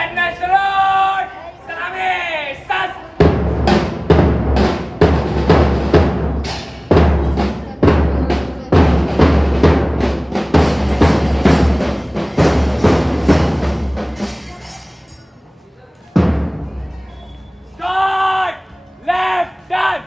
Fitness Road! Salami! Sas! Start! Left, done!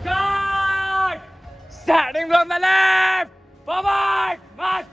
Start! Starting from the left! Forward! March!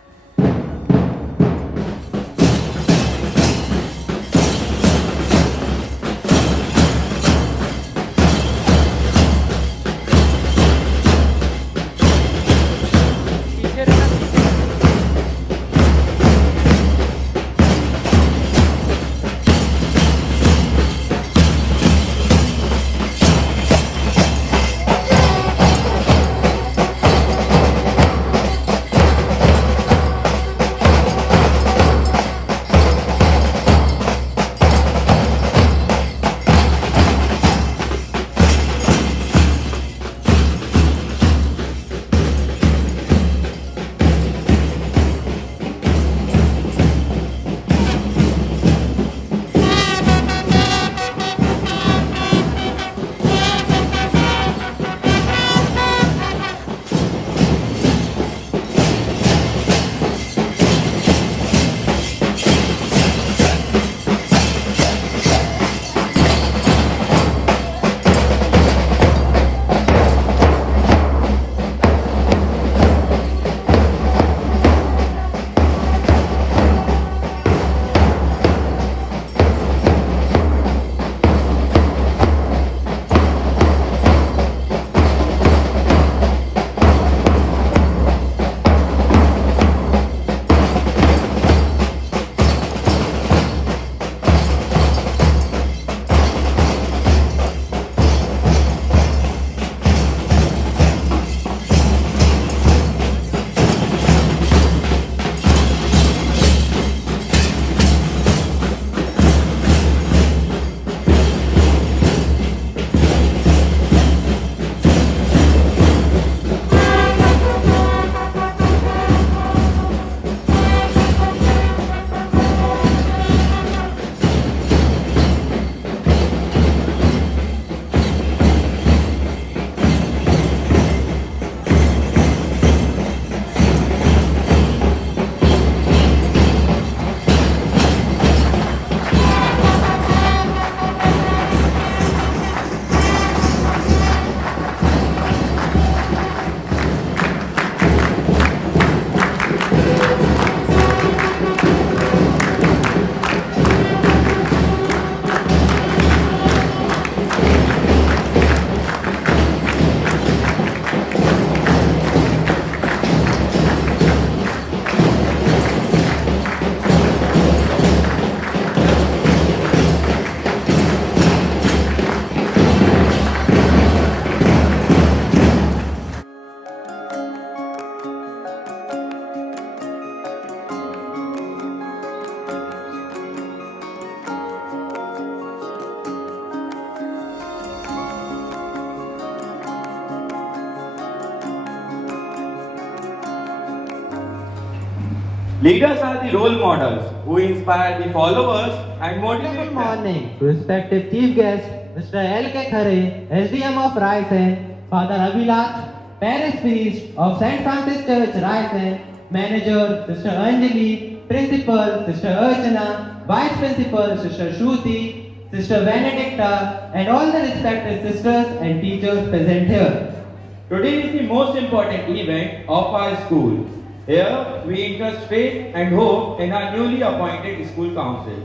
Leaders are the role models who inspire the followers and motivate Good them. morning to respective chief guest, Mr. L. K. Khare, SDM of Raisen, Father Abhilash, Parish Priest of St. Francis Church, Raisen, Manager, Sister Anjali, Principal, Sister Archana, Vice Principal, Sister Shruti, Sister Benedicta, and all the respected sisters and teachers present here. Today is the most important event of our school. Here we entrust faith and hope in our newly appointed school council.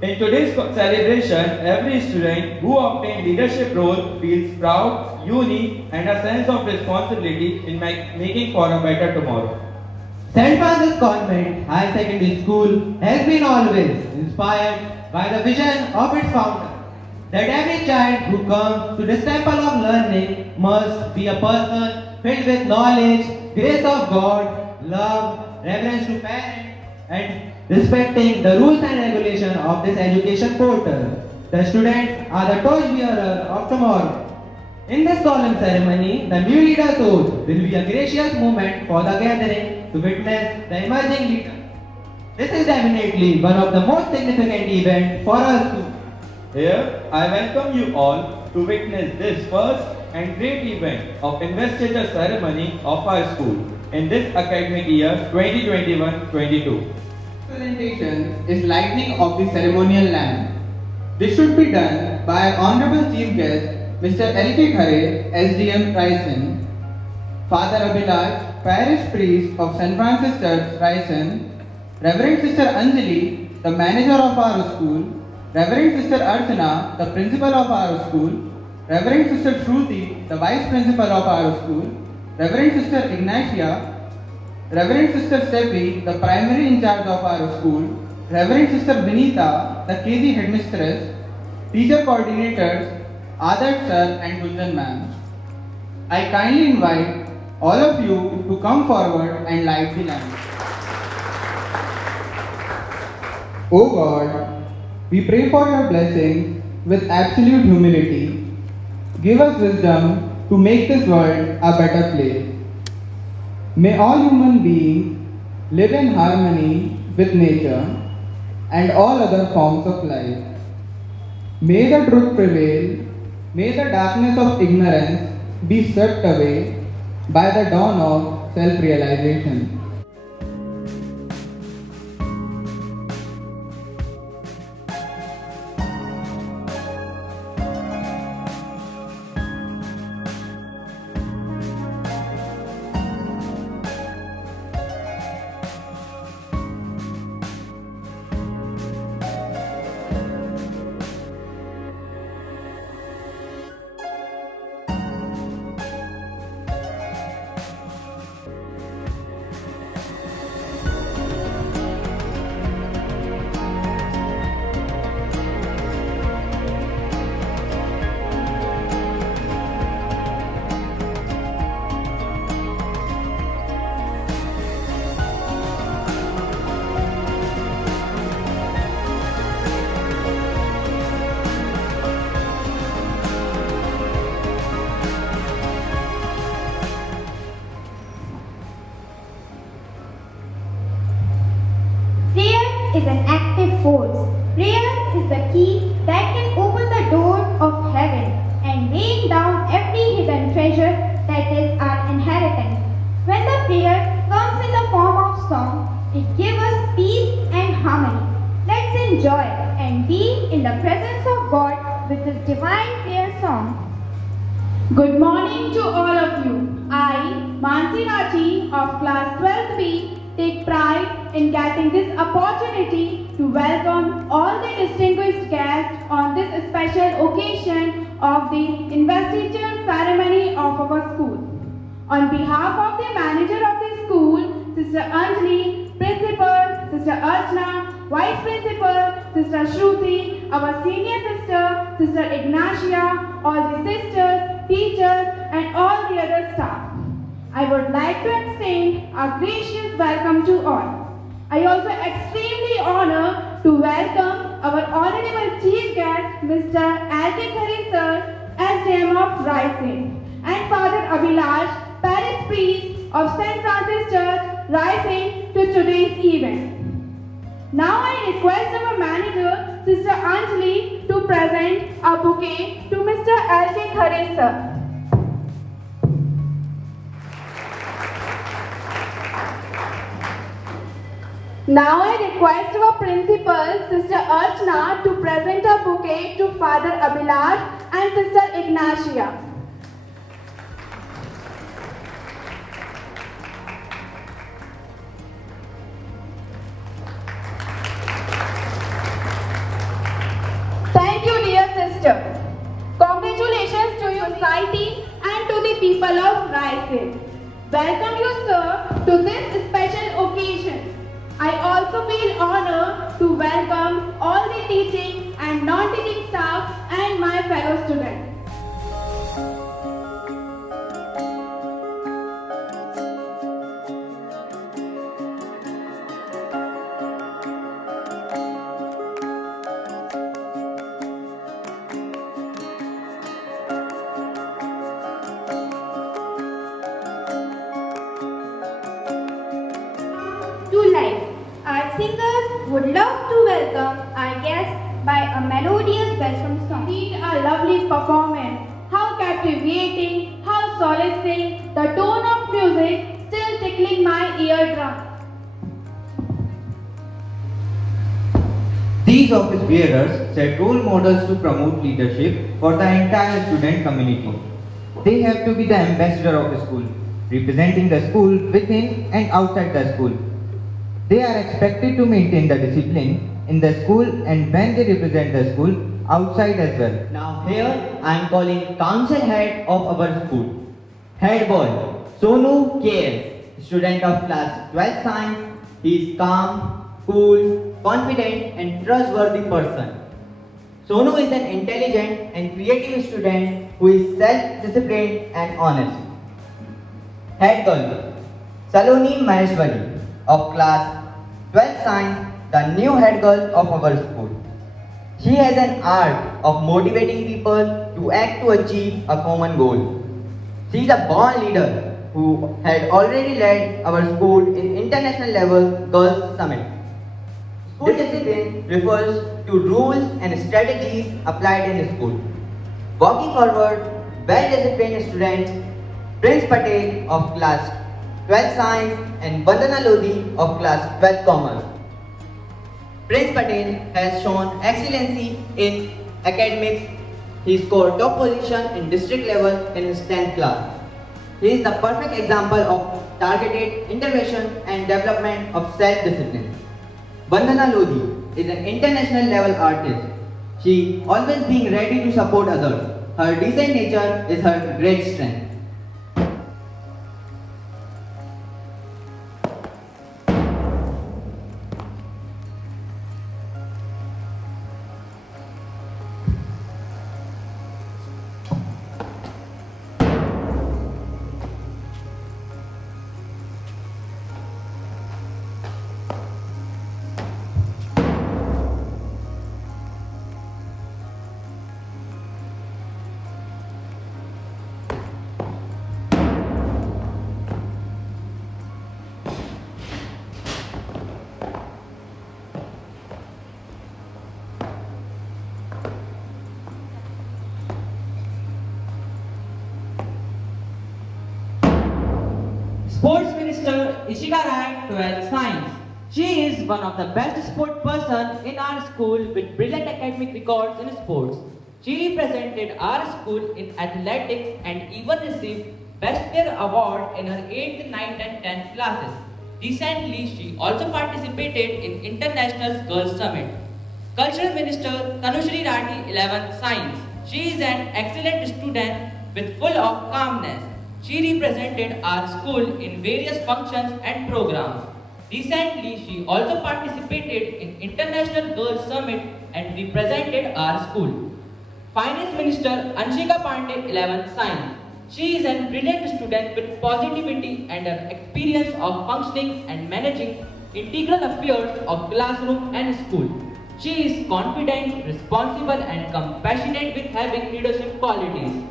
In today's celebration, every student who obtained leadership role feels proud, unique, and a sense of responsibility in making for a better tomorrow. St. Francis Convent High Secondary School has been always inspired by the vision of its founder, that every child who comes to this temple of learning must be a person filled with knowledge, grace of God, love, reverence to parents, and respecting the rules and regulations of this education portal. The students are the torchbearer of tomorrow. In this solemn ceremony, the new leader's oath will be a gracious moment for the gathering to witness the emerging leader. This is definitely one of the most significant events for us too. Here, I welcome you all to witness this first and great event of investiture ceremony of our school in this academic year 2021-22. Presentation is lighting of the ceremonial lamp. This should be done by our Honorable Chief Guest, Mr. L.K. Khare, SDM Raisen, Father Abhilash, Parish Priest of St. Francis Church, Raisen, Reverend Sister Anjali, the manager of our school, Reverend Sister Archana, the principal of our school, Reverend Sister Shruti, the vice principal of our school, Reverend Sister Ignatia, Reverend Sister Steffi, the primary in charge of our school, Reverend Sister Vinita, the KG headmistress, teacher coordinators, Adarsh sir and Gunjan ma'am. I kindly invite all of you to come forward and light the lamp. O God, we pray for your blessings with absolute humility. Give us wisdom to make this world a better place. May all human beings live in harmony with nature and all other forms of life. May the truth prevail. May the darkness of ignorance be swept away by the dawn of self-realization. Is an active force. Prayer is the key that can open the door of heaven and rain down every hidden treasure that is our inheritance. When the prayer comes in the form of song, it gives us peace and harmony. Let's enjoy and be in the presence of God with this divine prayer song. Good morning to all of you. I, Mansi Raji of class 12th B, take pride in getting this opportunity to welcome all the distinguished guests on this special occasion of the investiture ceremony of our school. On behalf of the manager of the school, Sister Anjali, Principal, Sister Archana, Vice Principal, Sister Shruti, our senior sister, Sister Ignatia, all the sisters, teachers and all the other staff, I would like to extend a gracious welcome to all. I also extremely honor to welcome our honorable chief guest, Mr. L.K. Khare sir, SDM of Raisen, and Father Abhilash, Parish Priest of St. Francis Church, Raisen, to today's event. Now I request our manager, Sister Anjali, to present a bouquet to Mr. L.K. Khare sir. Now I request our principal, Sister Archana, to present a bouquet to Father Abhilash and Sister Ignatia. Thank you, dear sister. Congratulations to your society and to the people of Raisen. Welcome you, sir, to this special occasion. I also feel honored to welcome all the teaching and non-teaching staff and my fellow students. singers would love to welcome our guests by a melodious welcome song. Indeed, a lovely performance. How captivating, how solacing, the tone of music still tickling my eardrum. These office bearers set role models to promote leadership for the entire student community. They have to be the ambassador of the school, representing the school within and outside the school. They are expected to maintain the discipline in the school and when they represent the school outside as well. Now here I am calling council head of our school. Head boy, Sonu KS, student of class 12 science. He is calm, cool, confident and trustworthy person. Sonu is an intelligent and creative student who is self-disciplined and honest. Head girl, Saloni Maheshwari of class 12 science, the new head girl of our school. She has an art of motivating people to act to achieve a common goal. She is a born leader who had already led our school in international level Girls Summit. School discipline refers to rules and strategies applied in the school. Walking forward, well-disciplined students, Prince Patel of class 12 Science and Vandana Lodi of class 12 Commerce. Prince Patel has shown excellency in academics. He scored top position in district level in his 10th class. He is the perfect example of targeted intervention and development of self-discipline. Vandana Lodi is an international level artist. She always being ready to support others. Her decent nature is her great strength. Sports Minister Ishika Rai, 12th Science. She is one of the best sport person in our school with brilliant academic records in sports. She represented our school in athletics and even received Best Player Award in her 8th, 9th and 10th classes. Recently, she also participated in International Girls Summit. Cultural Minister Tanushri Rathi, 11th Science. She is an excellent student with full of calmness. She represented our school in various functions and programs. Recently, she also participated in International Girls Summit and represented our school. Finance Minister Anshika Pandey, 11th Science. She is a brilliant student with positivity and an experience of functioning and managing integral affairs of classroom and school. She is confident, responsible and compassionate with having leadership qualities.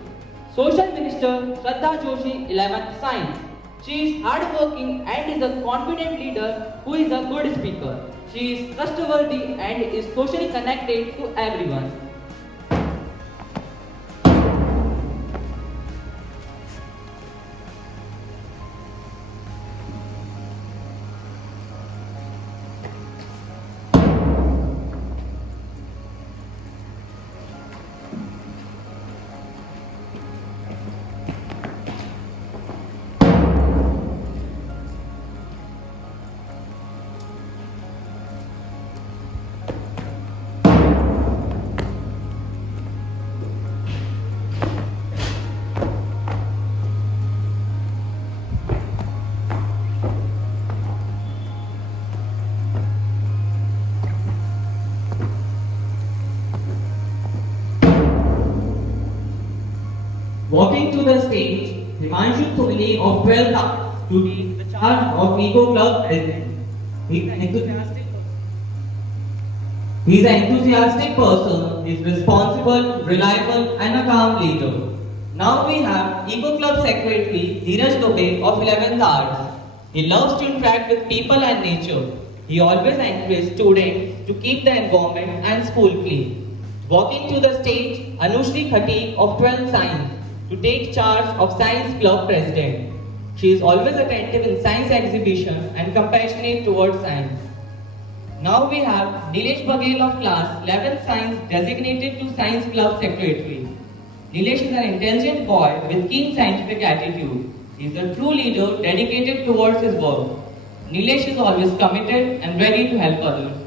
Social Minister Shraddha Joshi, 11th Science. She is hardworking and is a confident leader who is a good speaker. She is trustworthy and is socially connected to everyone. Walking to the stage, Himanshu Sugni of 12th class to be the charge of Eco Club president. He is an enthusiastic person, he is responsible, reliable and a calm leader. Now we have Eco Club Secretary Dheeraj Dubey of 11th Arts. He loves to interact with people and nature. He always encouraged students to keep the environment and school clean. Walking to the stage, Anushri Khatik of 12th Science to take charge of Science Club President. She is always attentive in science exhibition and compassionate towards science. Now we have Nilesh Baghel of class 11th Science designated to Science Club Secretary. Nilesh is an intelligent boy with keen scientific attitude. He is a true leader dedicated towards his work. Nilesh is always committed and ready to help others.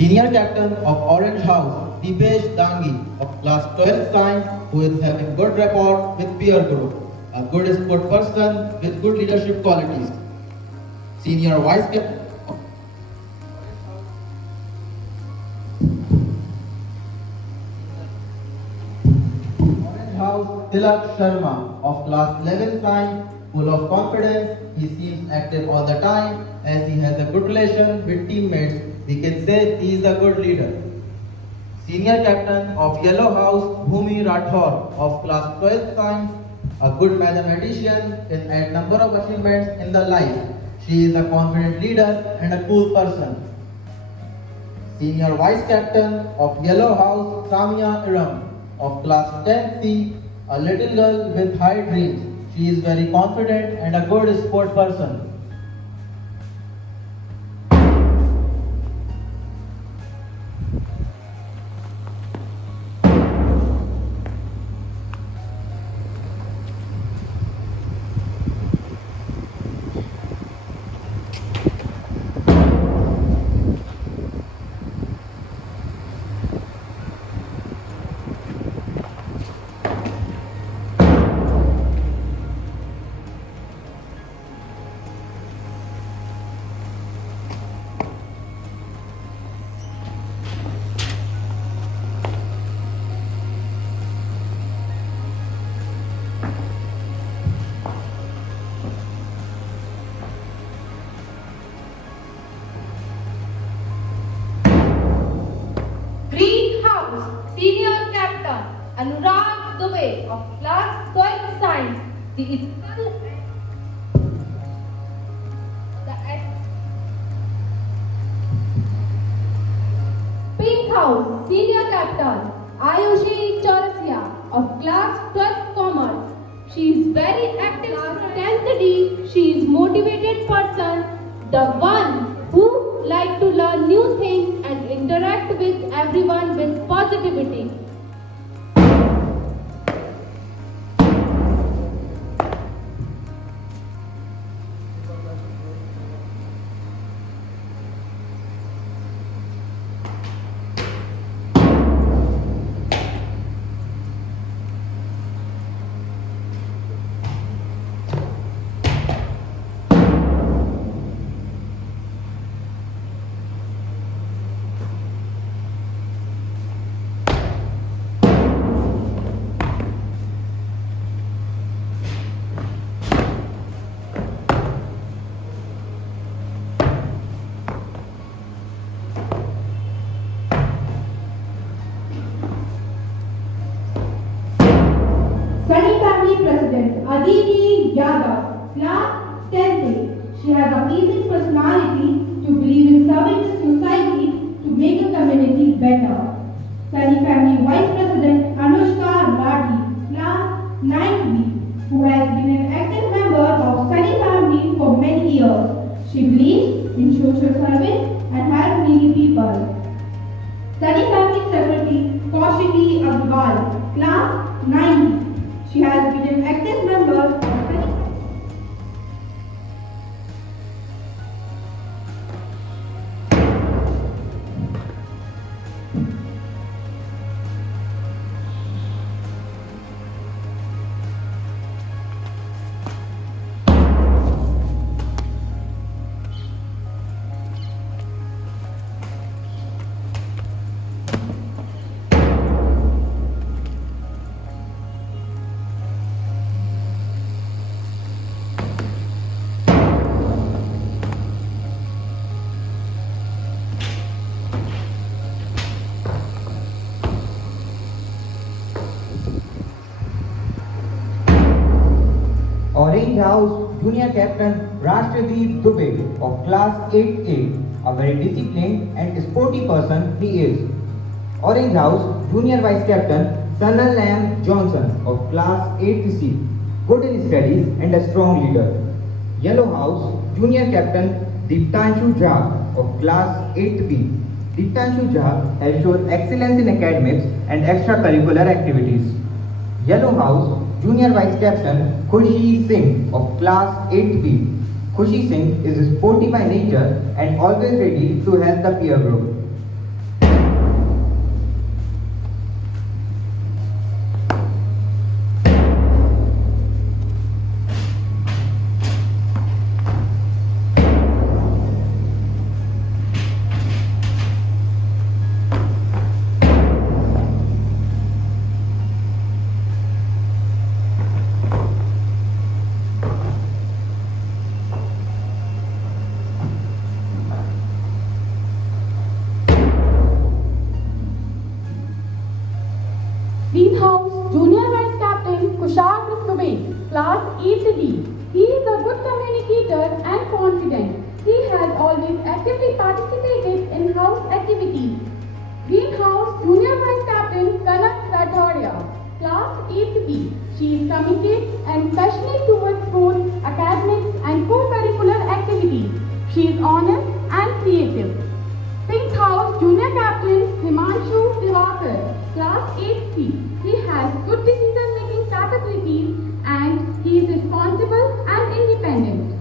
Senior Captain of Orange House, Dipesh Dangi of Class 12 Science, who is having good rapport with peer group, a good sport person with good leadership qualities. Senior Vice Captain of Orange House, Tilak Sharma of Class 11 Science, full of confidence. He seems active all the time as he has a good relation with teammates. We can say he is a good leader. Senior Captain of Yellow House, Bhumi Rathore of Class 12 Science, a good mathematician with a number of achievements in the life. She is a confident leader and a cool person. Senior Vice Captain of Yellow House, Samia Iram of Class 10C, a little girl with high dreams. She is very confident and a good sport person. Green House, Senior Captain Anurag Dubey of Class 12 Science, the ethical Pink House, Senior Captain Ayushi Chaurasia of Class 12 Commerce. She is very active. Class 10th D, she is motivated person, the one who like to learn new things and interact with everyone with positivity. Sunny Family President Aditi Yadav, Class 10th. She has a pleasing personality to believe in serving the society to make a community better. Sunny Family Vice President Anushka Rathi, Class 9B, who has been an active member of Sunny Family for many years. She believes in social service and help needy people. Second Catholic Secretary Kaushiki Agarwal, Class 9. She has been an active member of Orange House Junior Captain Rashtradeep Dubey of Class 8A, a very disciplined and sporty person he is. Orange House Junior Vice Captain Sanal Lam Johnson of Class 8C, good in studies and a strong leader. Yellow House Junior Captain Deeptanshu Jha of Class 8B. Deeptanshu Jha has shown excellence in academics and extracurricular activities. Yellow House Junior Vice Captain Khushi Singh of Class 8B. Khushi Singh is sporty by nature and always ready to help the peer group. Greenhouse Junior Vice Captain Kushal Dubey, Class 8D. He is a good communicator and confident. He has always actively participated in house activities. Greenhouse Junior Vice Captain Kanak Rathodia, Class 8B. She is committed and passionate towards both academics and co-curricular activities. She is honest and creative. Pink House Junior Captain Himanshu Diwakar, Class 8C. He has good decision-making capabilities and he is responsible and independent.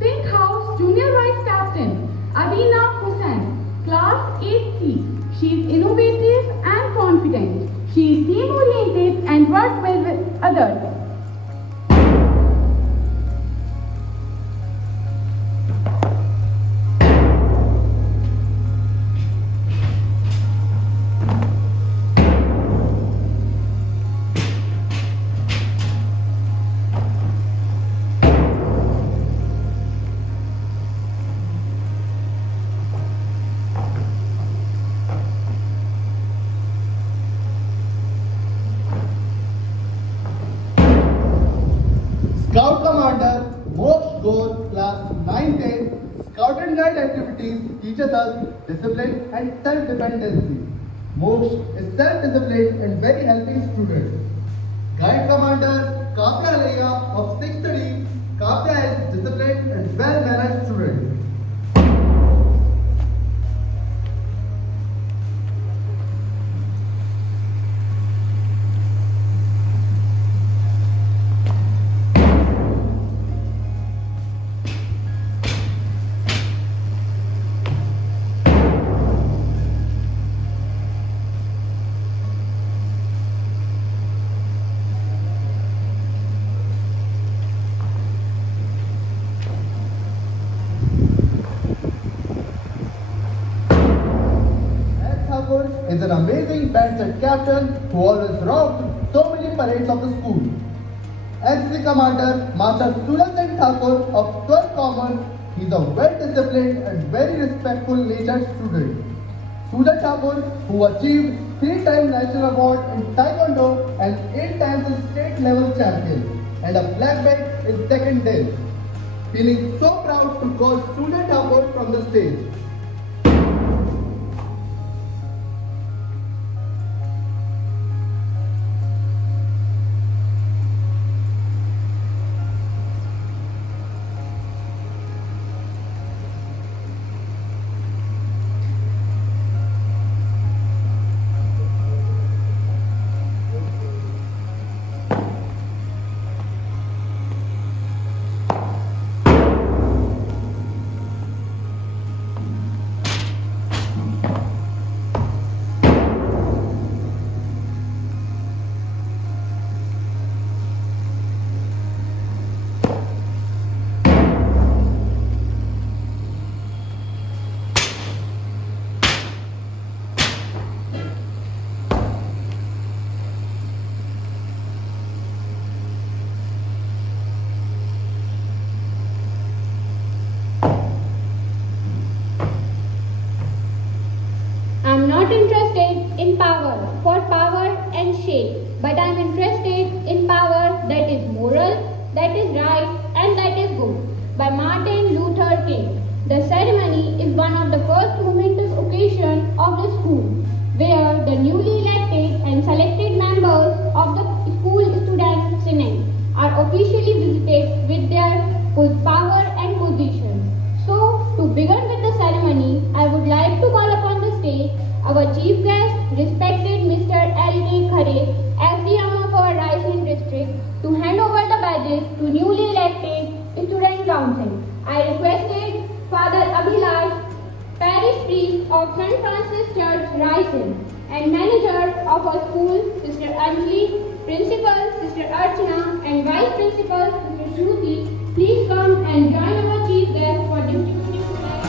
Pink House Junior Vice Captain Adina Hussain, Class 8C. She is innovative and confident. She is team-oriented and works well with others. Scout Commander Moksh Gore, Class 910. Scout and Guide activities teaches us discipline and self-dependency. Moksh is self-disciplined and very helping student. Guide Commander Kavya Halaya of 6th D. Kavya is disciplined and well-mannered student. Is an amazing bandset captain who always rocked so many parades of the school. NCC Commander Master Suraj Sen Thakur of 12th Common, he is a well-disciplined and very respectful natured student. Suraj Thakur, who achieved 3-time national award in Taekwondo and 8 times a state level champion, and a black belt in second day. Feeling so proud to call Suraj Thakur from the stage. not interested in power for power and shape, but I am interested in power that is moral, that is right, and that is good. By Martin Luther King. The ceremony is one of the first momentous occasions of the school, where the newly elected and selected members of the school student senate are officially visited with their power and position. So, to begin with the ceremony, I would like to call upon the stage our chief guest, respected Mr. L.K. Khare, SDM of our Raisen district, to hand over the badges to newly elected student council. I requested Father Abhilash, parish priest of St. Francis Church, Raisen, and manager of our school, Sister Anjali, principal, Sister Archana, and vice principal, Sister Shruti, please come and join our chief guest for distributing flags.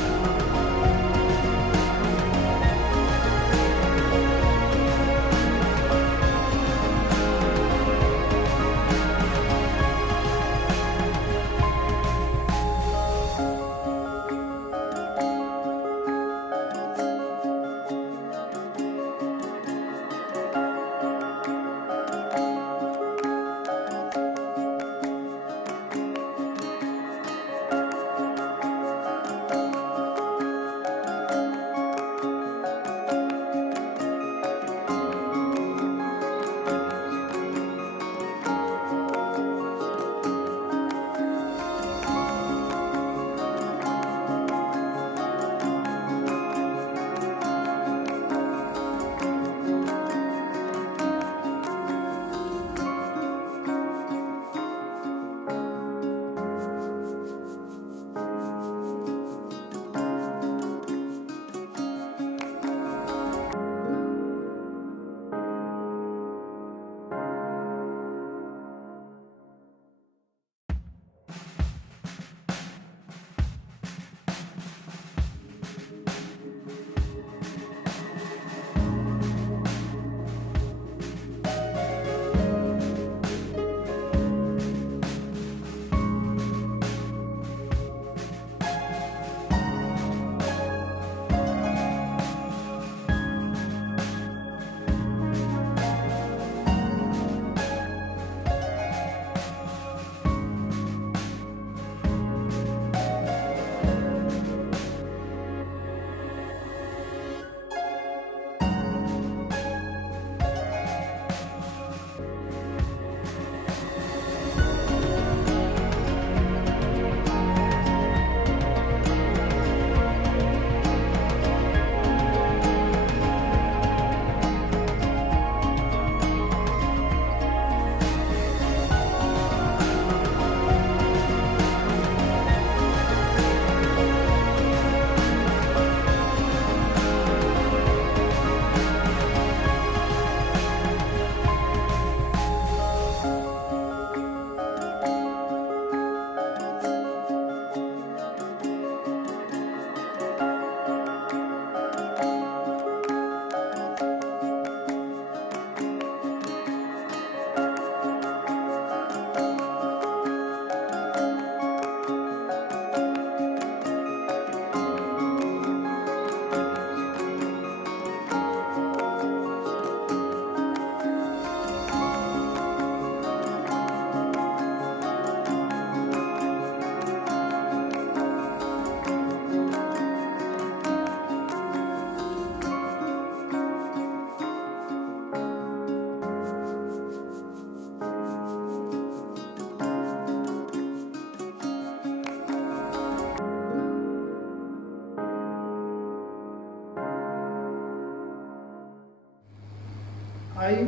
I.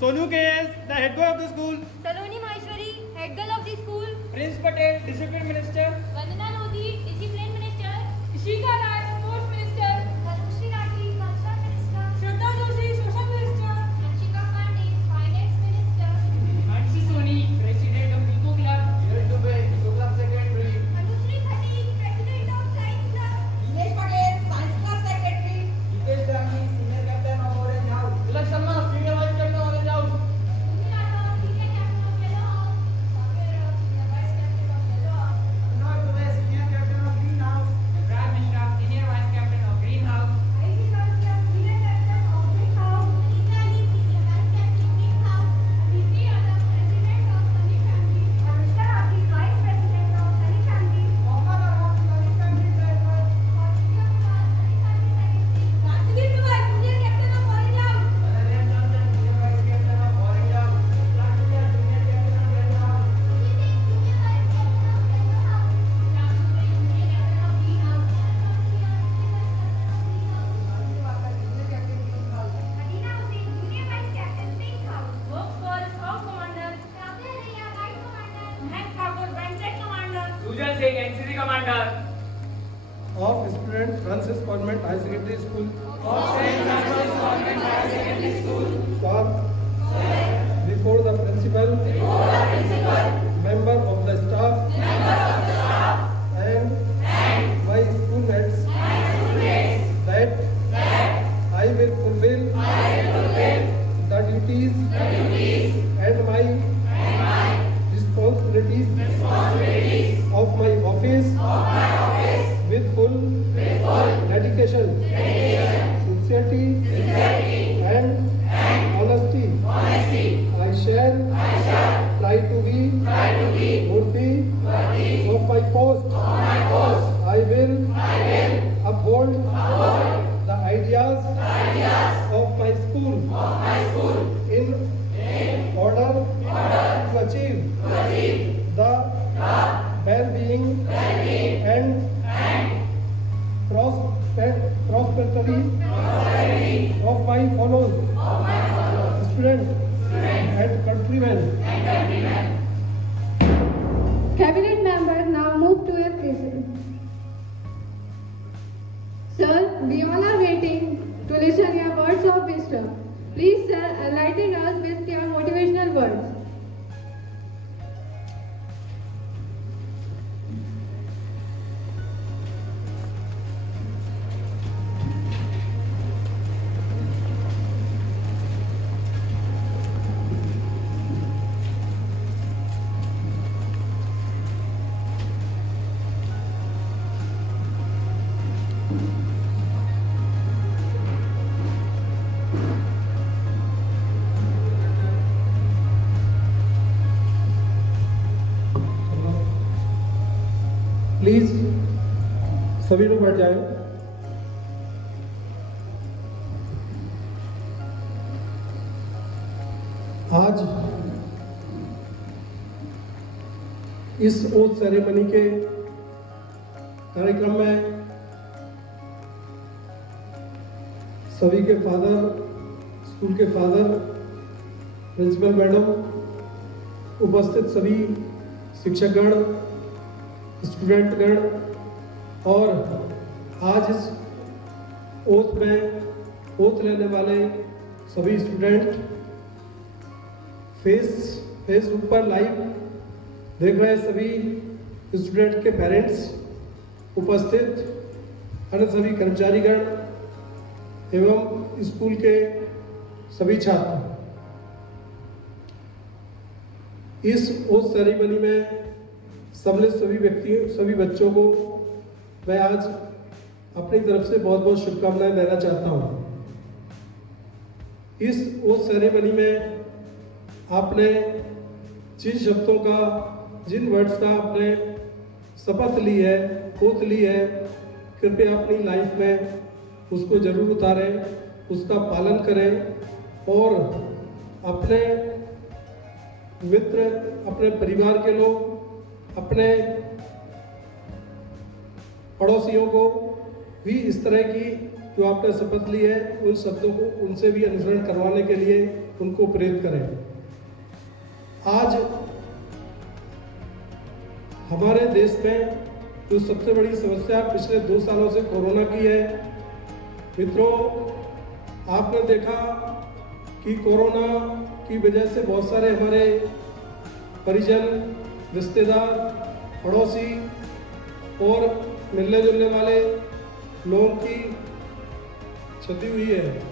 Sonu KS, the head boy of the school. Saloni Maheshwari, head girl of the school. Prince Patel, discipline minister. Vandana Lodi, discipline minister. Ishika Rai, sports minister. Tanushri Rathi, culture minister. Shraddha Joshi, social minister. Anshika Pandey, finance minister. Anshi Soni, president of Eco Club. Here to be Eco Club secretary. Anushree Khati, president of science club. Dinesh Patel, science club secretary. Hitesh Dani, senior captain of Orange House. Tilak Sharma, senior vice captain of Orange House. Sumi Rathod, senior captain of Yellow House. Sameer Raut, senior vice captain of Yellow House. Anurag Dubey, senior captain of Green House. Brad Mishra, senior Secondary School. Swab. Before the principal. Member of the staff. And my schoolmates. That I will fulfill the duties and my responsibilities of my office with full dedication, sincerity and honesty. I shall try to be worthy of my post. I will uphold the ideas of my school in order to achieve the well-being and prosperity of my fellow students and countrymen. Cabinet member now move to your places. Sir, we all are waiting to listen your words of wisdom. Please, sir, enlighten us with your motivational words. Please सभी लोग बैठ जाएं। आज इस oath ceremony के कार्यक्रम में सभी के फादर, स्कूल के फादर, प्रिंसिपल मैडम, उपस्थित सभी शिक्षकगण, स्टूडेंटगण और आज इस ओथ में ओथ लेने वाले सभी स्टूडेंट फेसबुक पर लाइव देख रहे सभी स्टूडेंट के पेरेंट्स, उपस्थित अन्य सभी कर्मचारीगण एवं स्कूल के सभी छात्र। इस ओथ सेरेमनी में सभी बच्चों को मैं आज अपनी तरफ से बहुत बहुत शुभकामनाएं देना चाहता हूं। इस ओथ सेरेमनी में आपने जिन शब्दों का, जिन वर्ड्स का आपने शपथ ली है, ओथ ली है, कृपया अपनी लाइफ में उसको जरूर उतारें, उसका पालन करें और अपने मित्र, अपने परिवार के लोग, अपने पड़ोसियों को भी इस तरह की जो आपने शपथ ली है उन शब्दों को उनसे भी अनुसरण करवाने के लिए उनको प्रेरित करें। आज हमारे देश में जो सबसे बड़ी समस्या पिछले 2 सालों से कोरोना की है, मित्रों आपने देखा कि कोरोना की वजह से बहुत सारे हमारे परिजन, रिश्तेदार, पड़ोसी और मिलने जुलने वाले लोगों की क्षति हुई है।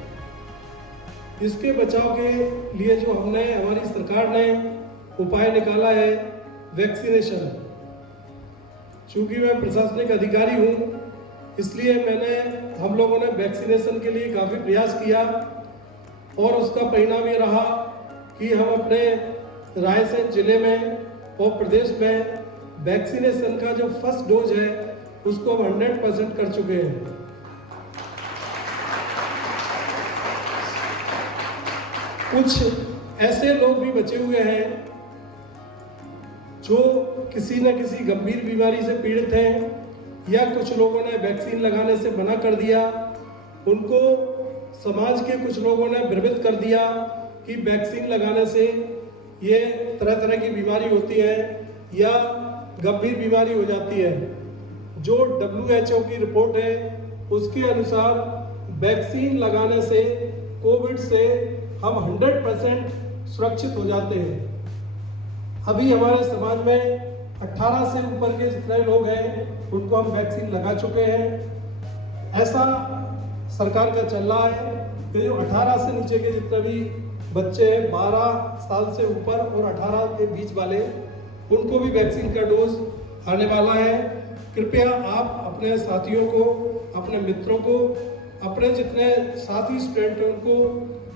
इसके बचाव के लिए जो हमारी सरकार ने उपाय निकाला है, वैक्सीनेशन। चूंकि मैं प्रशासनिक अधिकारी हूँ, इसलिए हम लोगों ने वैक्सीनेशन के लिए काफ़ी प्रयास किया और उसका परिणाम ये रहा कि हम अपने रायसेन जिले में और प्रदेश में वैक्सीनेशन का जो फर्स्ट डोज है उसको हम 100% कर चुके हैं। कुछ ऐसे लोग भी बचे हुए हैं जो किसी न किसी गंभीर बीमारी से पीड़ित हैं या कुछ लोगों ने वैक्सीन लगाने से मना कर दिया। उनको समाज के कुछ लोगों ने भ्रमित कर दिया कि वैक्सीन लगाने से ये तरह तरह की बीमारी होती है या गंभीर बीमारी हो जाती है। जो WHO की रिपोर्ट है उसके अनुसार वैक्सीन लगाने से कोविड से हम 100% सुरक्षित हो जाते हैं। अभी हमारे समाज में 18 से ऊपर के जितने लोग हैं उनको हम वैक्सीन लगा चुके हैं। ऐसा सरकार का चल रहा है कि जो 18 से नीचे के जितने भी बच्चे हैं 12 साल से ऊपर और 18 के बीच वाले, उनको भी वैक्सीन का डोज आने वाला है। कृपया आप अपने साथियों को, अपने मित्रों को, अपने जितने साथी स्टूडेंट हैं उनको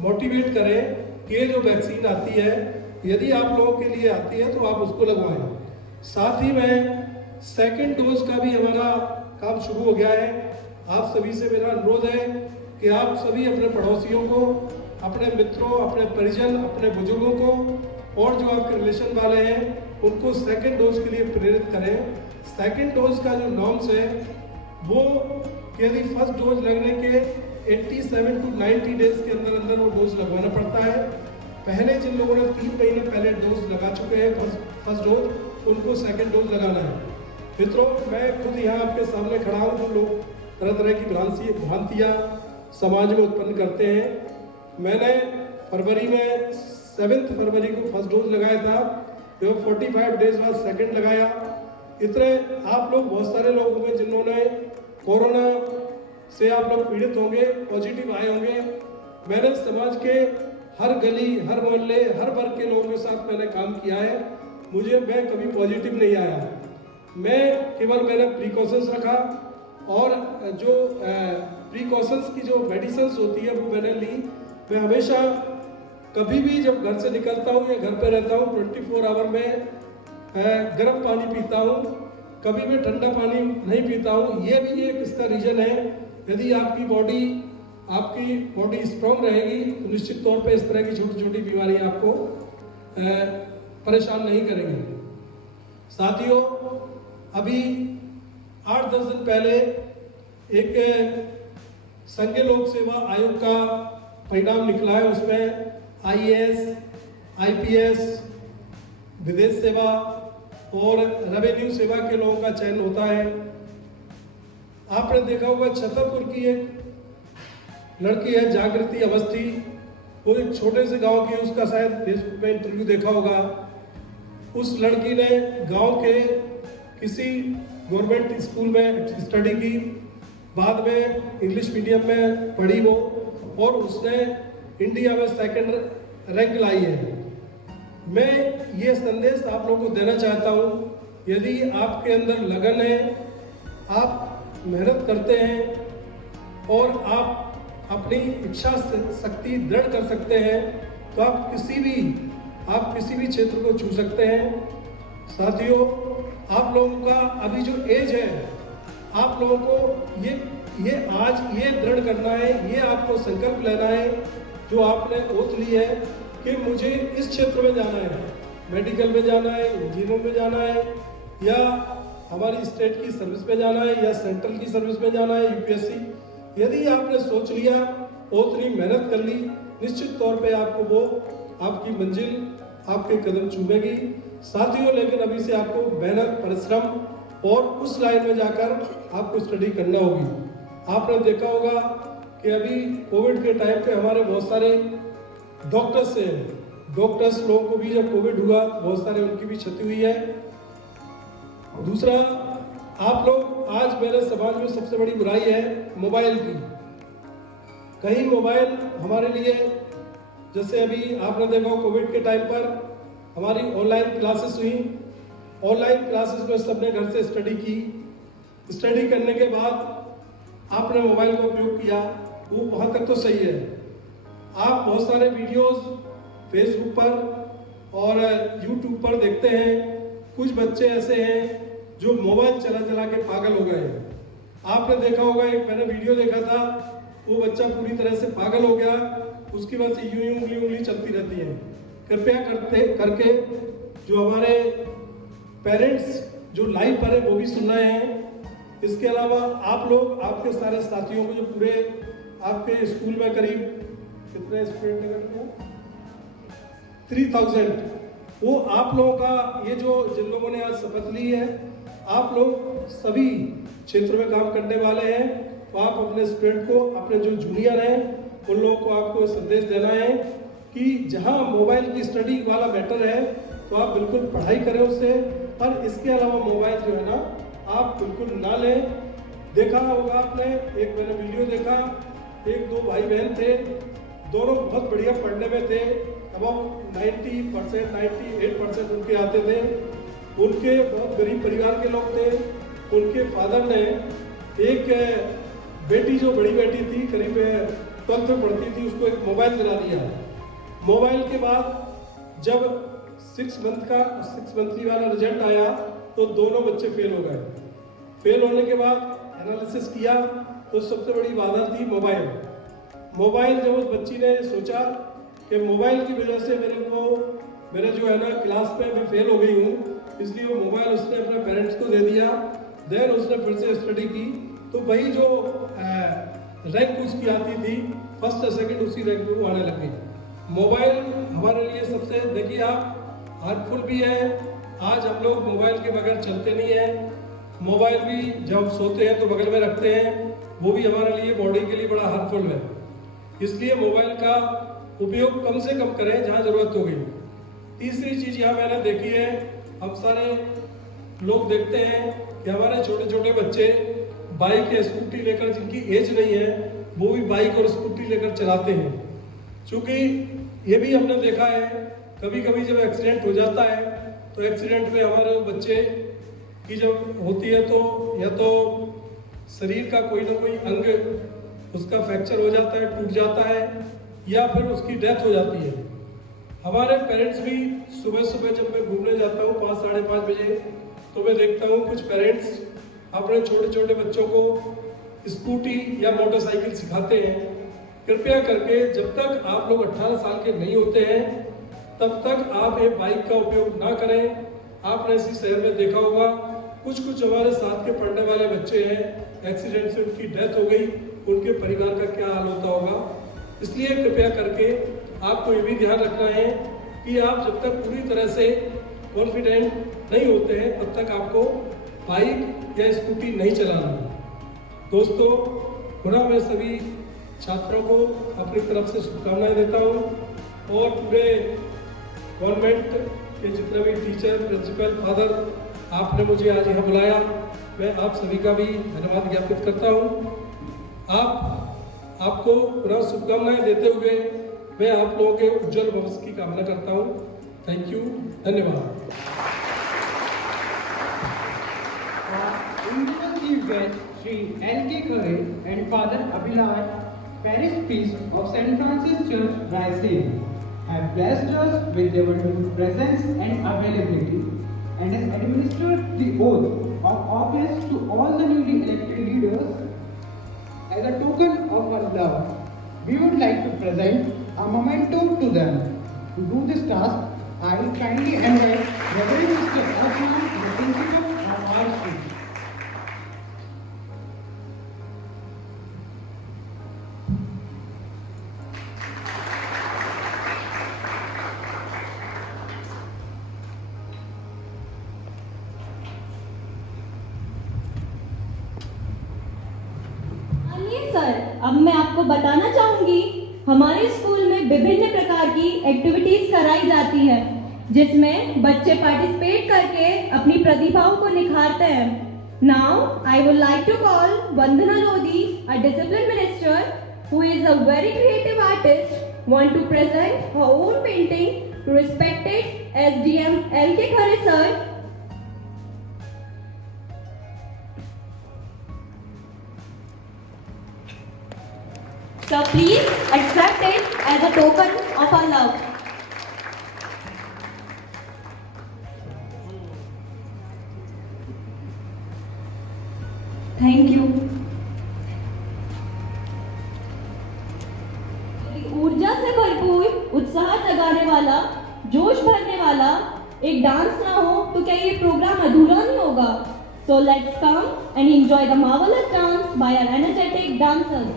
मोटिवेट करें कि ये जो वैक्सीन आती है, यदि आप लोगों के लिए आती है तो आप उसको लगवाएं। साथ ही में सेकंड डोज का भी हमारा काम शुरू हो गया है। आप सभी से मेरा अनुरोध है कि आप सभी अपने पड़ोसियों को, अपने मित्रों, अपने परिजन, अपने बुजुर्गों को और जो आपके रिलेशन वाले हैं उनको सेकंड डोज के लिए प्रेरित करें। सेकंड डोज का जो नॉर्म्स है वो यदि फर्स्ट डोज लगने के 87 to 90 डेज के अंदर अंदर वो डोज लगवाना पड़ता है। पहले जिन लोगों ने 3 महीने पहले डोज लगा चुके हैं फर्स्ट डोज, उनको सेकंड डोज लगाना है। मित्रों, मैं खुद यहाँ आपके सामने खड़ा हूँ। जो लोग तरह तरह की भ्रांतियाँ समाज में उत्पन्न करते हैं, मैंने फरवरी में 7 फरवरी को फर्स्ट डोज लगाया था, जो 45 डेज बाद सेकंड लगाया। इतने आप लोग, बहुत सारे लोग होंगे जिन्होंने कोरोना से आप लोग पीड़ित होंगे, पॉजिटिव आए होंगे। मैंने समाज के हर गली, हर मोहल्ले, हर वर्ग के लोगों के साथ मैंने काम किया है। मैं कभी पॉजिटिव नहीं आया। मैं केवल मैंने प्रिकॉशंस रखा और जो प्रिकॉशंस की जो मेडिसिन्स होती है वो मैंने ली। मैं हमेशा कभी भी जब घर से निकलता हूँ या घर पे रहता हूँ 24 आवर में गर्म पानी पीता हूँ, कभी भी ठंडा पानी नहीं पीता हूँ। ये भी एक इसका रीज़न है। यदि आपकी बॉडी स्ट्रॉन्ग रहेगी तो निश्चित तौर पे इस तरह की छोटी छोटी बीमारियाँ आपको परेशान नहीं करेंगी। साथियों, अभी 8-10 दिन पहले एक संघीय लोक सेवा आयोग का परिणाम निकला है। उसमें IAS, IPS, विदेश सेवा और रेवेन्यू सेवा के लोगों का चयन होता है। आपने देखा होगा छतरपुर की एक लड़की है जागृति अवस्थी, वो एक छोटे से गांव की, उसका शायद फेसबुक में इंटरव्यू देखा होगा। उस लड़की ने गांव के किसी गवर्नमेंट स्कूल में स्टडी की, बाद में इंग्लिश मीडियम में पढ़ी वो, और उसने इंडिया में सेकंड रैंक लाई है। मैं ये संदेश आप लोगों को देना चाहता हूँ, यदि आपके अंदर लगन है, आप मेहनत करते हैं और आप अपनी इच्छा शक्ति दृढ़ कर सकते हैं, तो आप किसी भी क्षेत्र को छू सकते हैं। साथियों, आप लोगों का अभी जो एज है, आप लोगों को ये आज ये दृढ़ करना है, ये आपको संकल्प लेना है जो आपने ओथ ली है कि मुझे इस क्षेत्र में जाना है, मेडिकल में जाना है, इंजीनियरिंग में जाना है, या हमारी स्टेट की सर्विस में जाना है, या सेंट्रल की सर्विस में जाना है, UPSC। यदि आपने सोच लिया, उतनी मेहनत कर ली, निश्चित तौर पे आपको वो आपकी मंजिल, आपके कदम चूमेगी। साथियों, लेकिन अभी से आपको मेहनत, परिश्रम और उस लाइन में जाकर आपको स्टडी करना होगी। आपने देखा होगा कि अभी कोविड के टाइम पे हमारे बहुत सारे डॉक्टर्स लोगों को भी जब कोविड हुआ, बहुत सारे उनकी भी क्षति हुई है। दूसरा, आप लोग, आज मेरे समाज में सबसे बड़ी बुराई है मोबाइल की। कहीं मोबाइल हमारे लिए, जैसे अभी आपने देखा कोविड के टाइम पर हमारी ऑनलाइन क्लासेस हुई। ऑनलाइन क्लासेस में सबने घर से स्टडी की। स्टडी करने के बाद आपने मोबाइल का उपयोग किया, वो वहाँ तक तो सही है। आप बहुत सारे वीडियोस फेसबुक पर और यूट्यूब पर देखते हैं। कुछ बच्चे ऐसे हैं जो मोबाइल चला चला के पागल हो गए। आपने देखा होगा, एक मैंने वीडियो देखा था, वो बच्चा पूरी तरह से पागल हो गया, उसकी वजह से यूं उंगली चलती रहती है। कृपया करके जो हमारे पेरेंट्स जो लाइव पर है वो भी सुन रहे हैं। इसके अलावा आप लोग, आपके सारे साथियों को, जो पूरे आपके स्कूल में करीब कितने स्टूडेंट हैं, 3000, वो आप लोगों का, ये जो जिन लोगों ने आज शपथ ली है, आप लोग सभी क्षेत्र में काम करने वाले हैं। तो आप अपने स्टूडेंट को, अपने जो जूनियर हैं उन लोगों को आपको संदेश देना है कि जहां मोबाइल की स्टडी वाला मैटर है तो आप बिल्कुल पढ़ाई करें उससे, पर इसके अलावा मोबाइल जो है ना आप बिल्कुल ना लें। देखा होगा आपने, एक मैंने वीडियो देखा, एक दो भाई बहन थे, दोनों बहुत बढ़िया पढ़ने में थे, अबाउट 90%, 98% उनके आते थे। उनके बहुत गरीब परिवार के लोग थे। उनके फादर ने एक बेटी, जो बड़ी बेटी थी, करीब 12th में पढ़ती थी, उसको एक मोबाइल दिला दिया। मोबाइल के बाद जब 6 मंथली वाला रिजल्ट आया तो दोनों बच्चे फेल हो गए। फेल होने के बाद एनालिसिस किया तो सबसे बड़ी बाधा थी मोबाइल। मोबाइल जब उस बच्ची ने सोचा कि मोबाइल की वजह से मेरा जो है ना क्लास में मैं फेल हो गई हूँ, इसलिए वो मोबाइल उसने अपने पेरेंट्स को दे दिया। देन उसने फिर से स्टडी की तो वही जो रैंक उसकी आती थी, फर्स्ट और सेकंड, उसी रैंक में वो आने लग गई। मोबाइल हमारे लिए सबसे, देखिए आप, हार्मफुल भी है। आज हम लोग मोबाइल के बगैर चलते नहीं हैं। मोबाइल भी जब सोते हैं तो बगल में रखते हैं, वो भी हमारे लिए, बॉडी के लिए बड़ा हार्मफुल है। इसलिए मोबाइल का उपयोग कम से कम करें जहाँ ज़रूरत होगी। तीसरी चीज़ यहाँ मैंने देखी है, हम सारे लोग देखते हैं कि हमारे छोटे छोटे बच्चे बाइक या स्कूटी लेकर, जिनकी एज नहीं है, वो भी बाइक और स्कूटी लेकर चलाते हैं। चूँकि ये भी हमने देखा है, कभी कभी जब एक्सीडेंट हो जाता है तो एक्सीडेंट में हमारे बच्चे की जब होती है तो या तो शरीर का कोई ना कोई अंग उसका फ्रैक्चर हो जाता है, टूट जाता है, या फिर उसकी डेथ हो जाती है। हमारे पेरेंट्स भी सुबह सुबह जब मैं घूमने जाता हूँ 5, साढ़े 5 बजे, तो मैं देखता हूँ कुछ पेरेंट्स अपने छोटे छोटे बच्चों को स्कूटी या मोटरसाइकिल सिखाते हैं। कृपया करके जब तक आप लोग 18 साल के नहीं होते हैं तब तक आप ये बाइक का उपयोग ना करें। आपने इसी शहर में देखा होगा, कुछ हमारे साथ के पढ़ने वाले बच्चे हैं, एक्सीडेंट से उनकी डेथ हो गई, उनके परिवार का क्या हाल होता होगा। इसलिए कृपया करके आपको ये भी ध्यान रखना है कि आप जब तक पूरी तरह से कॉन्फिडेंट नहीं होते हैं तब तक आपको बाइक या स्कूटी नहीं चलाना है। दोस्तों, पुनः मैं सभी छात्रों को अपनी तरफ से शुभकामनाएं देता हूँ और पूरे गवर्नमेंट के जितने भी टीचर, प्रिंसिपल, फादर, आपने मुझे आज यहाँ बुलाया, मैं आप सभी का भी धन्यवाद ज्ञापित करता हूँ। आपको पुनः शुभकामनाएं देते हुए मैं आप लोगों के उज्जवल भविष्य की कामना करता हूँ। थैंक यू, धन्यवाद। Indian Chief Guest Shri L.K. Khare and Father Abhilash, Parish Priest of St. Francis Church, Raisen, have blessed us with their wonderful presence and availability, and has administered the oath of office to all the newly elected leaders. As a token of our love, we would like to present a memento to them. To do this task, I kindly invite Reverend Mr. Arjun, the principal of our school. Sir, अब मैं आपको बताना चाहूंगी, हमारे school में विभिन्न प्रकार की एक्टिविटीज कराई जाती है जिसमें बच्चे पार्टिसिपेट करके अपनी प्रतिभाओं को निखारते हैं। Now I would like to call Vandana Lodhi, a discipline minister who is a very creative artist, want to present her own painting to respected SDM L.K. Khare sir. So please accept it as a token of our love. Thank you. ऊर्जा से भरपूर, उत्साह जगाने वाला, जोश भरने वाला एक डांस ना हो तो क्या ये प्रोग्राम अधूरा नहीं होगा? So let's come and enjoy the marvelous dance by our energetic dancers.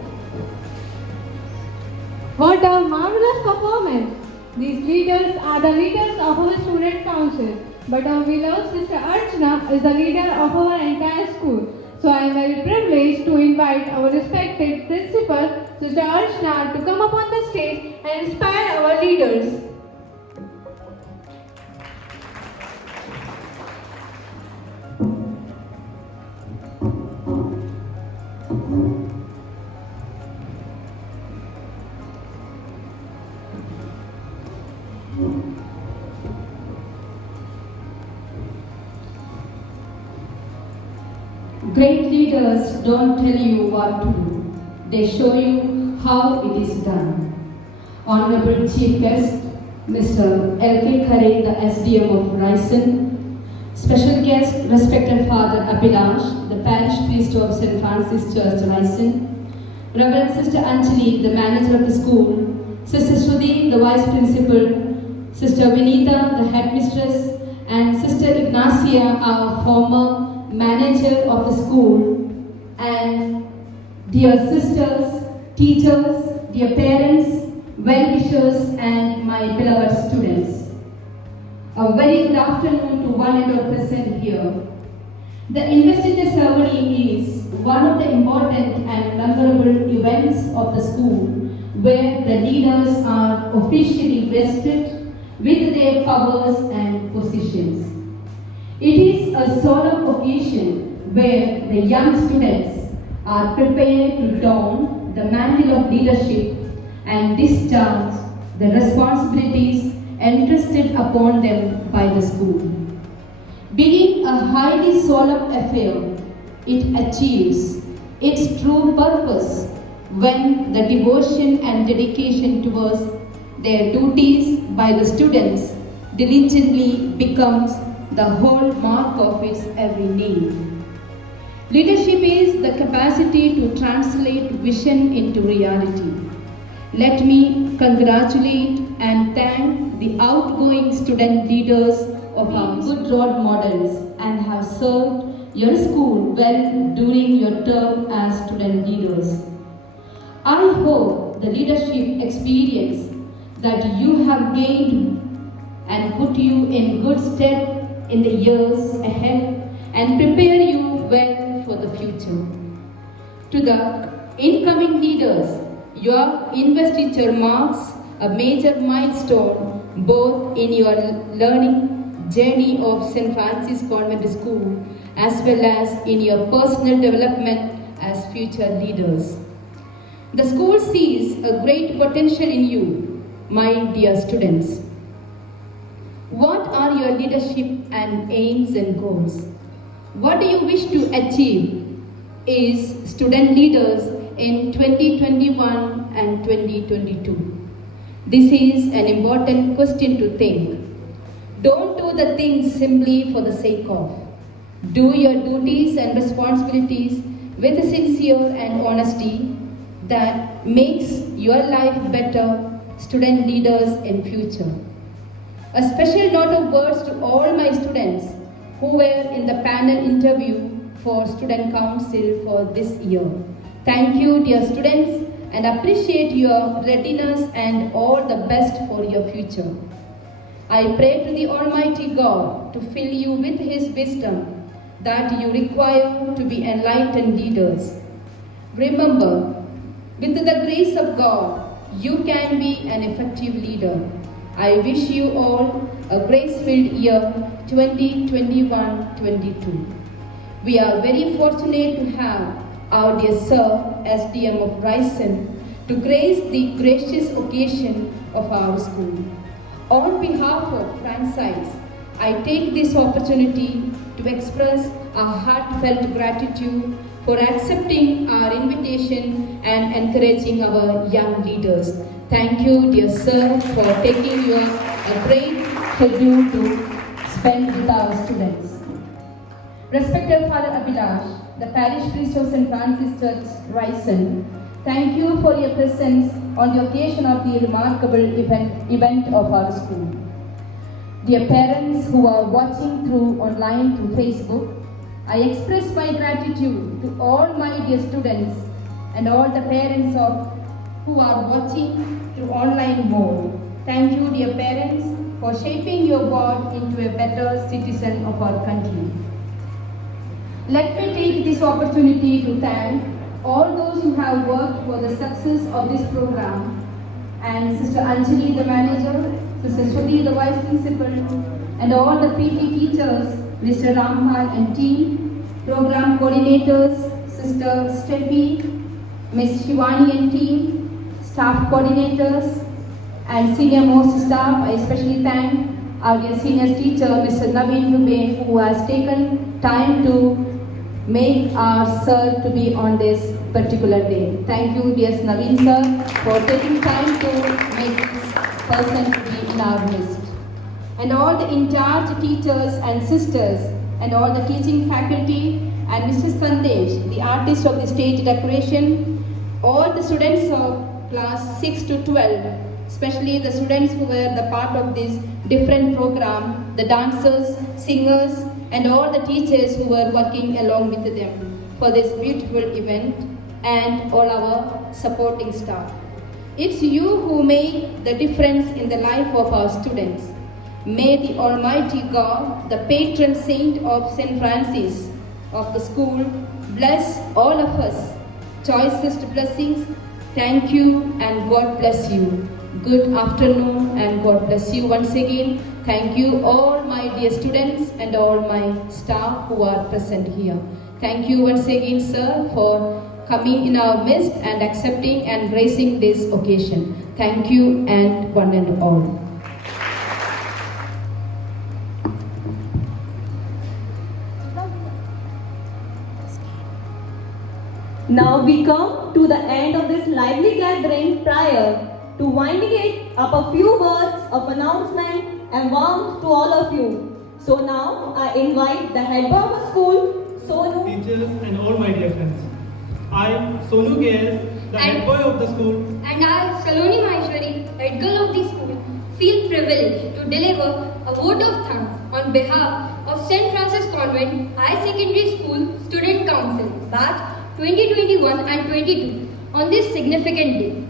What a marvelous performance! These leaders are the leaders of our student council, but our beloved Sister Archana is the leader of our entire school. So I am very privileged to invite our respected principal, Sister Archana, to come up on the stage and inspire our leaders. Great leaders don't tell you what to do, they show you how it is done. Honorable Chief Guest, Mr. L.K. Khare, the SDM of Raisen. Special guest, respected Father Abhilash, the Parish Priest of St. Francis Church, Raisen. Reverend Sister Anjali, the manager of the school. Sister Shruti, the Vice Principal. Sister Vinita, the Headmistress. And Sister Ignacia, our former manager of the school, and dear sisters, teachers, dear parents, well-wishers, and my beloved students. A very good afternoon to one and all present here. The investiture ceremony is one of the important and memorable events of the school where the leaders are officially vested with their powers and positions. It is a solemn occasion where the young students are prepared to don the mantle of leadership and discharge the responsibilities entrusted upon them by the school. Being a highly solemn affair, it achieves its true purpose when the devotion and dedication towards their duties by the students diligently becomes the hallmark of its every name. Leadership is the capacity to translate vision into reality. Let me congratulate and thank the outgoing student leaders of our good role models and have served your school well during your term as student leaders. I hope the leadership experience that you have gained and put you in good stead in the years ahead and prepare you well for the future. To the incoming leaders, your investiture marks a major milestone both in your learning journey of St. Francis Convent School as well as in your personal development as future leaders. The school sees a great potential in you, my dear students. What are your leadership and aims and goals? What do you wish to achieve as student leaders in 2021 and 2022? This is an important question to think. Don't do the things simply for the sake of. Do your duties and responsibilities with sincere and honesty that makes your life better, student leaders in future. A special note of words to all my students who were in the panel interview for Student Council for this year. Thank you, dear students, and appreciate your readiness and all the best for your future. I pray to the Almighty God to fill you with His wisdom that you require to be enlightened leaders. Remember, with the grace of God, you can be an effective leader. I wish you all a grace-filled year 2021-22. We are very fortunate to have our dear Sir, SDM of Raisen, to grace the gracious occasion of our school. On behalf of franchise, I take this opportunity to express our heartfelt gratitude for accepting our invitation and encouraging our young leaders. Thank you, dear sir, for taking your great schedule to spend with our students. Respected Father Abhilash, the Parish Priest of St. Francis Church, Raisen, thank you for your presence on the occasion of the remarkable event of our school. Dear parents who are watching through online through Facebook, I express my gratitude to all my dear students and all the parents who are watching through online mode. Thank you, dear parents, for shaping your ward into a better citizen of our country. Let me take this opportunity to thank all those who have worked for the success of this program, and Sister Anjali, the manager, Sister Shruti, the vice principal, and all the PT teachers, Mr. Rampal and team, program coordinators, Sister Steffi, Ms. Shivani and team, staff coordinators, and senior most staff. I especially thank our dear senior teacher, Mr. Naveen Dubey, who has taken time to make our sir to be on this particular day. Thank you, dear Naveen sir, for taking time to make this person to be in our midst. And all the in-charge teachers and sisters, and all the teaching faculty, and Mr. Sandesh, the artist of the stage decoration, all the students of class 6 to 12, especially the students who were the part of this different program, the dancers, singers, and all the teachers who were working along with them for this beautiful event, and all our supporting staff. It's you who make the difference in the life of our students. May the Almighty God, the patron saint of St. Francis of the school, bless all of us. Choicest blessings. Thank you and God bless you. Good afternoon and God bless you once again. Thank you all my dear students and all my staff who are present here. Thank you once again, sir, for coming in our midst and accepting and gracing this occasion. Thank you and one and all. Now we come to the end of this lively gathering. Prior to winding it up, a few words of announcement and warmth to all of you. So now I invite the head boy of the school, Sonu. Teachers and all my dear friends. I, Sonu KS, the head boy of the school. And I, Saloni Maheshwari, head girl of the school, feel privileged to deliver a vote of thanks on behalf of St. Francis Convent Higher Secondary School Student Council, batch 2021 and 22, on this significant day.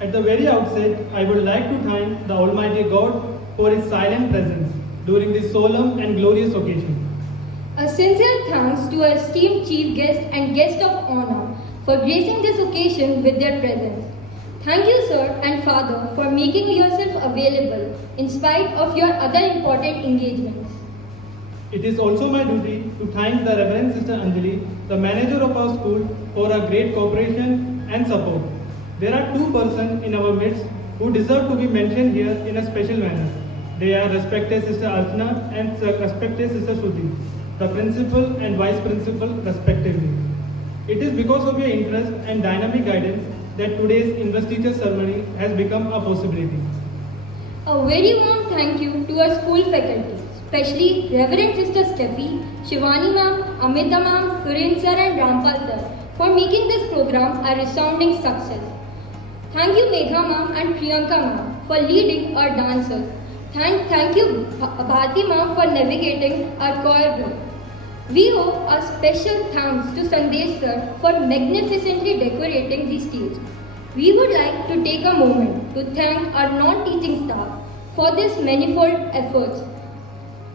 At the very outset, I would like to thank the Almighty God for His silent presence during this solemn and glorious occasion. A sincere thanks to our esteemed chief guest and guest of honor for gracing this occasion with their presence. Thank you, sir and father, for making yourself available in spite of your other important engagements. It is also my duty to thank the Reverend Sister Anjali, the manager of our school, for her great cooperation and support. There are two persons in our midst who deserve to be mentioned here in a special manner. They are respected Sister Archana and respected Sister Shruti, the principal and vice principal respectively. It is because of your interest and dynamic guidance that today's investiture ceremony has become a possibility. A very warm thank you to our school faculty, especially Reverend Sister Steffi, Shivani ma'am, Amita ma'am, Suren sir and Rampal sir for making this program a resounding success. Thank you Megha ma'am and Priyanka ma'am for leading our dancers. Thank you Bharti ma'am for navigating our choir group. We owe a special thanks to Sandesh sir for magnificently decorating the stage. We would like to take a moment to thank our non-teaching staff for this manifold efforts.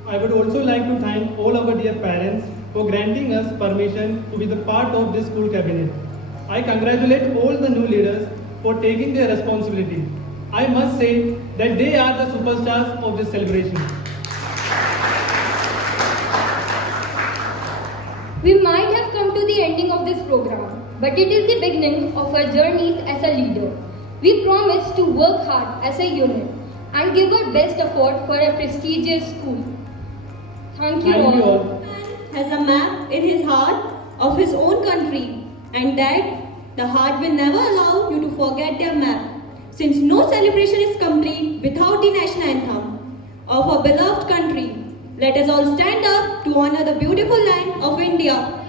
I would also like to thank all our dear parents for granting us permission to be the part of this school cabinet. I congratulate all the new leaders for taking their responsibility. I must say that they are the superstars of this celebration. We might have come to the ending of this program, but it is the beginning of our journeys as a leader. We promise to work hard as a unit and give our best effort for a prestigious school. Thank you all. Has a map in his heart of his own country, and that the heart will never allow you to forget their map, since no celebration is complete without the national anthem of our beloved country. Let us all stand up to honor the beautiful land of India.